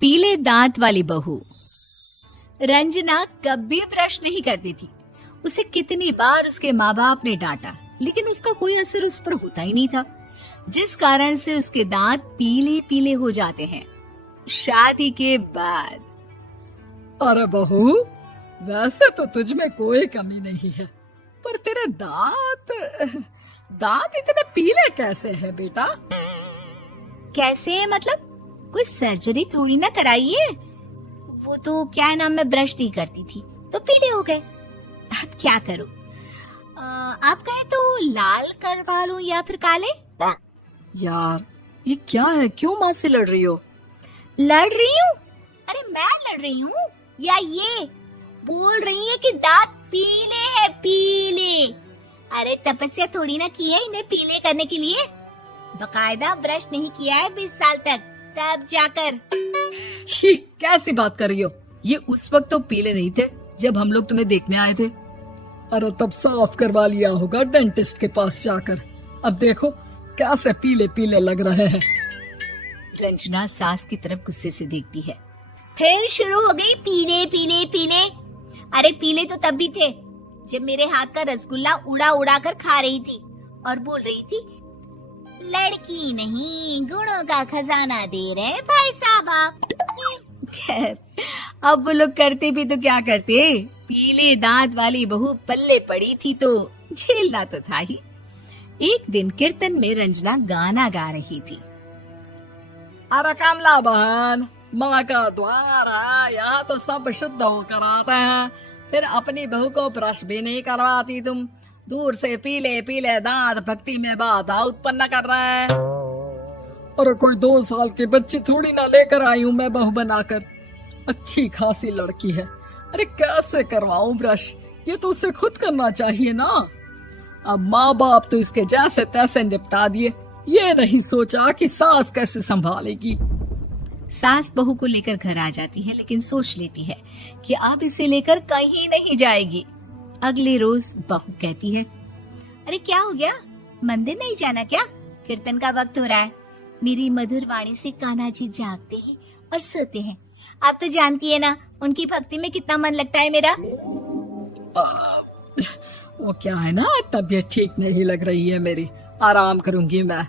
पीले दांत वाली बहू। रंजना कभी ब्रश नहीं करती थी। उसे कितनी बार उसके माँ बाप ने डांटा, लेकिन उसका कोई असर उस पर होता ही नहीं था, जिस कारण से उसके दांत पीले पीले हो जाते हैं। शादी के बाद अरे बहू, वैसे तो तुझ में कोई कमी नहीं है, पर तेरे दांत इतने पीले कैसे हैं बेटा? कैसे मतलब? कोई सर्जरी थोड़ी ना कराइए। वो तो क्या नाम, मैं ब्रश नहीं करती थी तो पीले हो गए। अब क्या करूं? आप कहें तो लाल करवा लूं या फिर काले? यार ये क्या है, क्यों माँ से लड़ रही हो? लड़ रही हूँ? अरे मैं लड़ रही हूँ या ये बोल रही है कि दांत पीले हैं, पीले। अरे तपस्या थोड़ी ना की है इन्हें पीले करने के लिए। बकायदा ब्रश नहीं किया है 20 साल तक, तब जाकर। छी, कैसी बात कर रही हो? ये उस वक्त तो पीले नहीं थे जब हम लोग तुम्हें देखने आए थे। अरे तब साफ करवा लिया होगा डेंटिस्ट के पास जाकर। अब देखो कैसे पीले पीले लग रहे हैं। रंजना सास की तरफ गुस्से से देखती है। फिर शुरू हो गई पीले पीले पीले। अरे पीले तो तब भी थे जब मेरे हाथ का रसगुल्ला उड़ा उड़ा कर खा रही थी और बोल रही थी, लड़की नहीं गुणों का खजाना दे रहे भाई साहब आप। खैर, अब वो लोग करते भी तो क्या करते, पीले दांत वाली बहू पल्ले पड़ी थी तो झेलना तो था ही। एक दिन कीर्तन में रंजना गाना गा रही थी। अरे कमला बहन, माँ का द्वार है, यहाँ तो सब शुद्ध होकर आते हैं, फिर अपनी बहू को ब्रश भी नहीं करवाती तुम। दूर से पीले पीले दांत भक्ति में बाधा उत्पन्न कर रहे हैं। अरे कोई 2 साल की बच्ची थोड़ी ना लेकर आई हूँ मैं बहू बनाकर। अच्छी खासी लड़की है, अरे कैसे करवाऊं ब्रश? ये तो उसे खुद करना चाहिए ना। अब माँ बाप तो इसके जैसे तैसे निपटा दिए, ये नहीं सोचा कि सास कैसे संभालेगी। सास बहू को लेकर घर आ जाती है, लेकिन सोच लेती है कि अब इसे लेकर कहीं नहीं जाएगी। अगले रोज बहू कहती है, अरे क्या हो गया, मंदिर नहीं जाना क्या? कीर्तन का वक्त हो रहा है। मेरी मधुर वाणी से कान्हा जी जागते हैं और सोते हैं। आप तो जानती है ना उनकी भक्ति में कितना मन लगता है मेरा। वो क्या है ना, तबीयत ठीक नहीं लग रही है मेरी, आराम करूंगी मैं।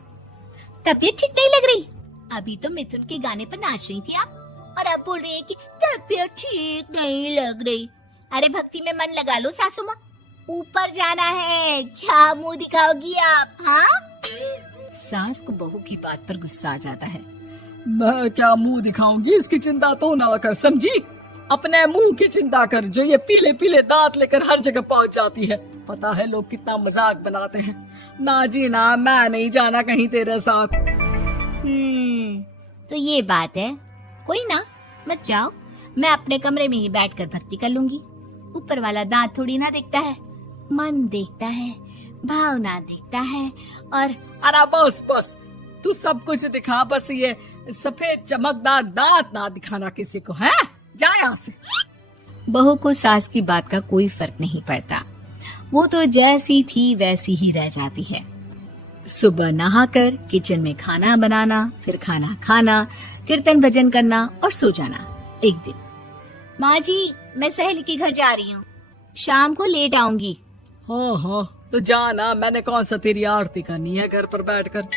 तबीयत ठीक नहीं लग रही? अभी तो मिथुन के गाने पर नाच रही थी आप, और अब बोल रही है कि तबीयत ठीक नहीं लग रही। अरे भक्ति में मन लगा लो सासू माँ, ऊपर जाना है, क्या मुंह दिखाओगी आप? हाँ? सास को बहू की बात पर गुस्सा आ जाता है। मैं क्या मुंह दिखाऊंगी, इसकी चिंता तो ना कर, समझी? अपने मुंह की चिंता कर, जो ये पीले पीले दांत लेकर हर जगह पहुंच जाती है। पता है लोग कितना मजाक बनाते हैं। ना जी ना, मैं नहीं जाना कहीं तेरे साथ। तो ये बात है, कोई ना, मत जाओ, मैं अपने कमरे में ही बैठकर भक्ति कर लूंगी। ऊपर वाला दांत थोड़ी ना देखता है, मन देखता है, भावना देखता है। और अरे बस बस, तू सब कुछ दिखा, बस ये सफेद चमकदार दांत ना दिखाना किसी को, है? जा यहाँ से। बहू को सास की बात का कोई फर्क नहीं पड़ता, वो तो जैसी थी वैसी ही रह जाती है। सुबह नहाकर किचन में खाना बनाना, फिर खाना खाना, कीर्तन भजन करना और सो जाना। एक दिन, माँ जी मैं सहेली के घर जा रही हूँ, शाम को लेट आऊंगी। हाँ हाँ तो जाना, मैंने कौन सा तेरी आरती करनी है घर पर बैठकर।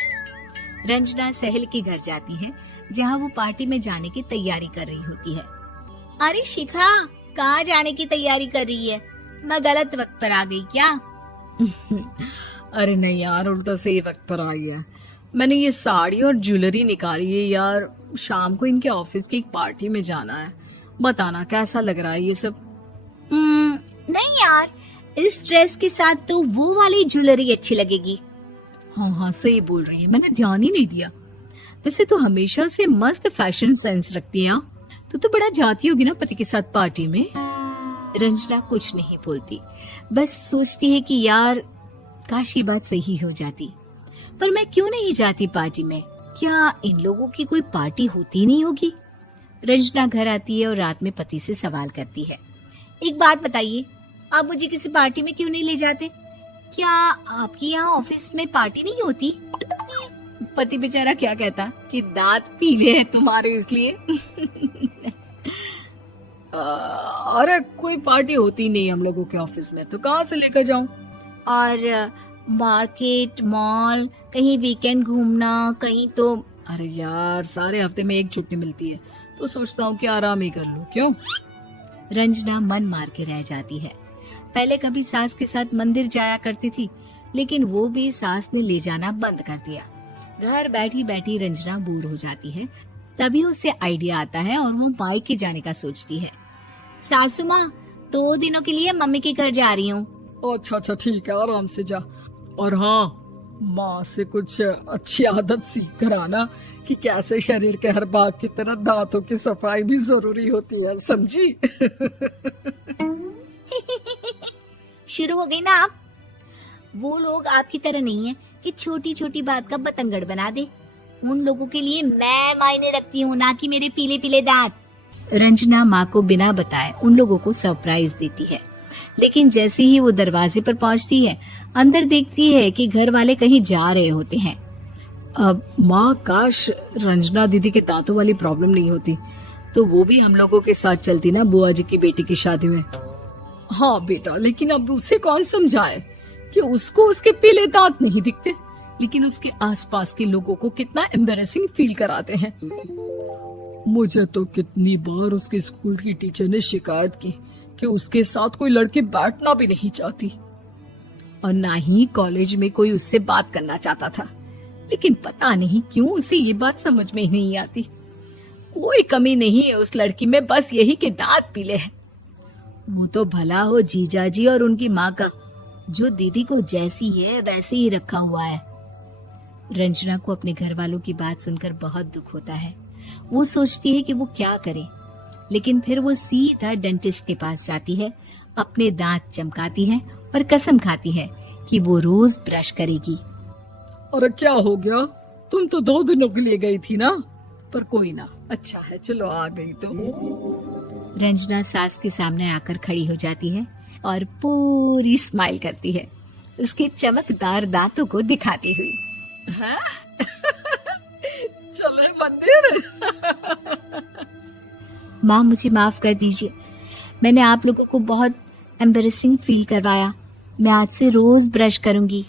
रंजना सहेली के घर जाती है, जहाँ वो पार्टी में जाने की तैयारी कर रही होती है। अरे शिखा, कहाँ जाने की तैयारी कर रही है? मैं गलत वक्त पर आ गई क्या? अरे नहीं यार, उल्टा सही वक्त पर आई है। मैंने ये साड़ी और ज्वेलरी निकाली है यार, शाम को इनके ऑफिस की एक पार्टी में जाना है। बताना कैसा लग रहा है ये सब? नहीं यार, इस ड्रेस के साथ तो वो वाली ज्वेलरी अच्छी लगेगी। हाँ हाँ सही बोल रही है, मैंने ध्यान ही नहीं दिया। वैसे तो हमेशा से मस्त फैशन सेंस रखती है। तो बड़ा जाती होगी ना पति के साथ पार्टी में। रंजना कुछ नहीं बोलती, बस सोचती है कि यार काश ये बात सही हो जाती, पर मैं क्यों नहीं जाती पार्टी में? क्या इन लोगों की कोई पार्टी होती नहीं होगी? रंजना घर आती है और रात में पति से सवाल करती है, एक बात बताइए, आप मुझे किसी पार्टी में क्यों नहीं ले जाते? क्या आपकी यहाँ ऑफिस में पार्टी नहीं होती? पति बेचारा क्या कहता कि दांत पीले हैं तुम्हारे इसलिए। अरे कोई पार्टी होती नहीं हम लोगों के ऑफिस में, तो कहाँ से लेकर जाऊं? और मार्केट, मॉल, कहीं वीकेंड घूमना, कहीं तो। अरे यार, सारे हफ्ते में एक छुट्टी मिलती है, तो सोचता हूँ कि आराम ही कर लूं। क्यों? रंजना मन मार के रह जाती है। पहले कभी सास के साथ मंदिर जाया करती थी, लेकिन वो भी सास ने ले जाना बंद कर दिया। घर बैठी बैठी रंजना बोर हो जाती है। तभी उसे आइडिया आता है और वो मायके जाने का सोचती है। सासू माँ, 2 दिनों के लिए मम्मी के घर जा रही हूँ। अच्छा ठीक है, आराम से जा। और हाँ, माँ से कुछ अच्छी आदत सीख कर आना कि कैसे शरीर के हर भाग की तरह दांतों की सफाई भी जरूरी होती है, समझी? शुरू हो गई ना आप। वो लोग आपकी तरह नहीं है कि छोटी छोटी बात का बतंगड़ बना दे। उन लोगों के लिए मैं मायने रखती हूँ, ना कि मेरे पीले पीले दांत। रंजना माँ को बिना बताए उन लोगों को सरप्राइज देती है, लेकिन जैसे ही वो दरवाजे पर पहुंचती है, अंदर देखती है कि घर वाले कहीं जा रहे होते हैं। अब माँ, काश रंजना दीदी के दांतों वाली प्रॉब्लम नहीं होती, तो वो भी हम लोगों के साथ चलती ना बुआ जी की बेटी की शादी में। हाँ बेटा, लेकिन अब उसे कौन समझाए कि उसको उसके पीले दांत नहीं दिखते, लेकिन उसके आसपास के लोगों को कितना एम्बैरेसिंग फील कराते हैं। मुझे तो कितनी बार उसके स्कूल की टीचर ने शिकायत की कि उसके साथ कोई लड़की बैठना भी नहीं चाहती, और ना ही कॉलेज में कोई उससे बात करना चाहता था। लेकिन पता नहीं क्यों उसे ये बात समझ में ही नहीं आती। कोई कमी नहीं है उस लड़की में, बस यही कि दांत पीले हैं। वो तो भला हो जीजा जी और उनकी माँ का, जो दीदी को जैसी है वैसे ही रखा हुआ है। रंजना को अपने घर वालों की बात सुनकर बहुत दुख होता है। वो सोचती है कि वो क्या करे, लेकिन फिर वो सीधा डेंटिस्ट के पास जाती है, अपने दांत चमकाती है और कसम खाती है कि वो रोज ब्रश करेगी। अरे क्या हो गया? तुम तो 2 दिनों के लिए गई थी ना, पर कोई ना, अच्छा है, चलो आ गई तो। रंजना सास के सामने आकर खड़ी हो जाती है और पूरी स्माइल करती है, उसके चमकदार दांतों को दिखाती हुई। हैं? चले मंदिर। माँ, मुझे माफ कर दीजिए, मैंने आप लोगों को बहुत एम्बैरेसिंग फील करवाया। मैं आज से रोज ब्रश करूंगी।